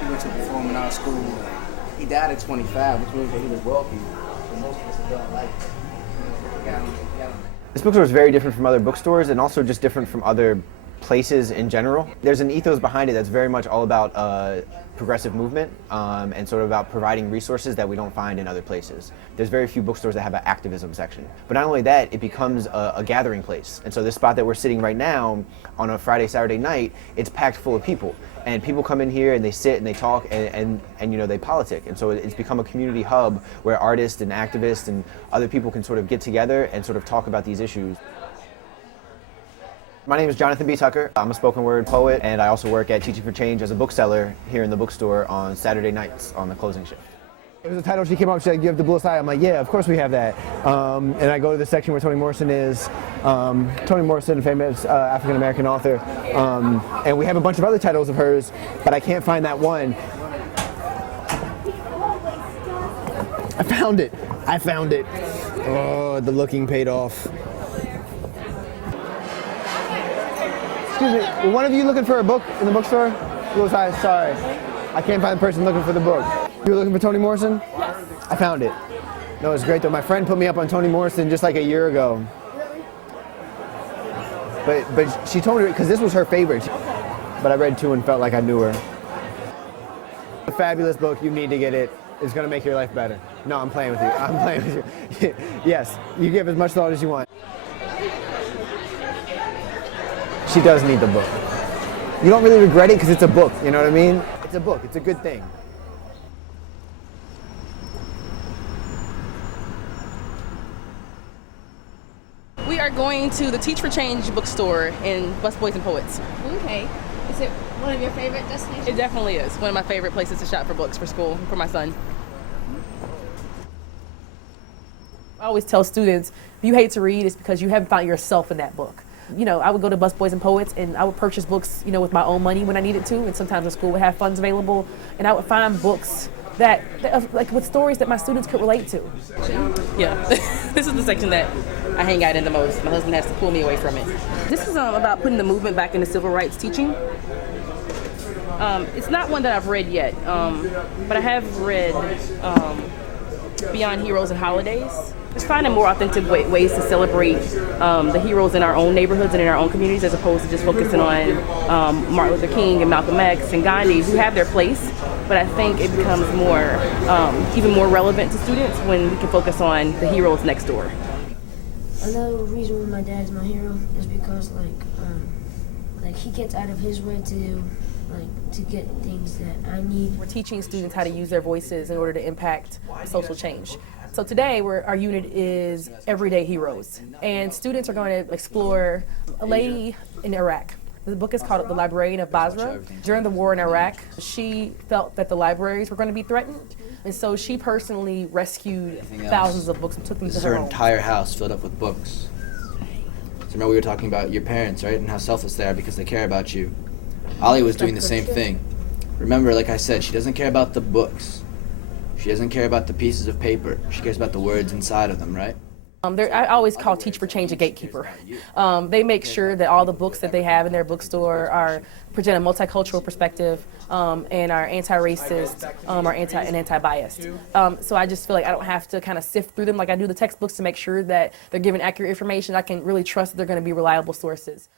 He went to performing art school. He died at 25, which means that he was wealthy. So most of us don't like him. This bookstore is very different from other bookstores and also just different from other places in general. There's an ethos behind it that's very much all about progressive movement and sort of about providing resources that we don't find in other places. There's very few bookstores that have an activism section. But not only that, it becomes a gathering place. And so this spot that we're sitting right now on a Friday, Saturday night, it's packed full of people. And people come in here and they sit and they talk and you know, they politic. And so it's become a community hub where artists and activists and other people can sort of get together and sort of talk about these issues. My name is Jonathan B. Tucker. I'm a spoken word poet, and I also work at Teaching for Change as a bookseller here in the bookstore on Saturday nights on the closing shift. It was a title. She came up, she said, "You have the bluest eye." I'm like, "Yeah, of course we have that." And I go to the section where Toni Morrison is. Toni Morrison, famous African-American author. And we have a bunch of other titles of hers, but I can't find that one. I found it. I found it. Oh, the looking paid off. Excuse me, were one of you looking for a book in the bookstore? Sorry, I can't find the person looking for the book. You were looking for Toni Morrison? Yes. I found it. No, it's great though. My friend put me up on Toni Morrison just like a year ago. But she told me, because this was her favorite. But I read two and felt like I knew her. A fabulous book, you need to get it. It's gonna make your life better. No, I'm playing with you. I'm playing with you. Yes, you give as much thought as you want. She does need the book. You don't really regret it because it's a book, you know what I mean? It's a book, it's a good thing. We are going to the Teach for Change bookstore in Busboys and Poets. Okay. Is it one of your favorite destinations? It definitely is one of my favorite places to shop for books for school, for my son. I always tell students, if you hate to read, it's because you haven't found yourself in that book. You know, I would go to Busboys and Poets and I would purchase books, you know, with my own money when I needed to, and sometimes the school would have funds available, and I would find books that like with stories that my students could relate to. Yeah, this is the section that I hang out in the most. My husband has to pull me away from it. This is about putting the movement back into civil rights teaching. It's not one that I've read yet, but I have read Beyond Heroes and Holidays. Just finding more authentic ways to celebrate the heroes in our own neighborhoods and in our own communities, as opposed to just focusing on Martin Luther King and Malcolm X and Gandhi, who have their place. But I think it becomes more, even more relevant to students when we can focus on the heroes next door. Another reason why my dad is my hero is because like he gets out of his way to get things that I need. We're teaching students how to use their voices in order to impact social change. So today, our unit is Everyday Heroes, and students are going to explore a lady in Iraq. The book is called The Librarian of Basra. During the war in Iraq, she felt that the libraries were going to be threatened, and so she personally rescued thousands of books and took them to her home. Her entire house filled up with books. So remember we were talking about your parents, right, and how selfless they are because they care about you. Ali was doing the same thing. Remember, like I said, she doesn't care about the books. She doesn't care about the pieces of paper. She cares about the words inside of them, right? I always call Teach for Change a gatekeeper. They make sure that all the books that they have in their bookstore present a multicultural perspective and are anti-racist and anti-biased. So I just feel like I don't have to kind of sift through them like I do the textbooks to make sure that they're given accurate information. I can really trust that they're going to be reliable sources.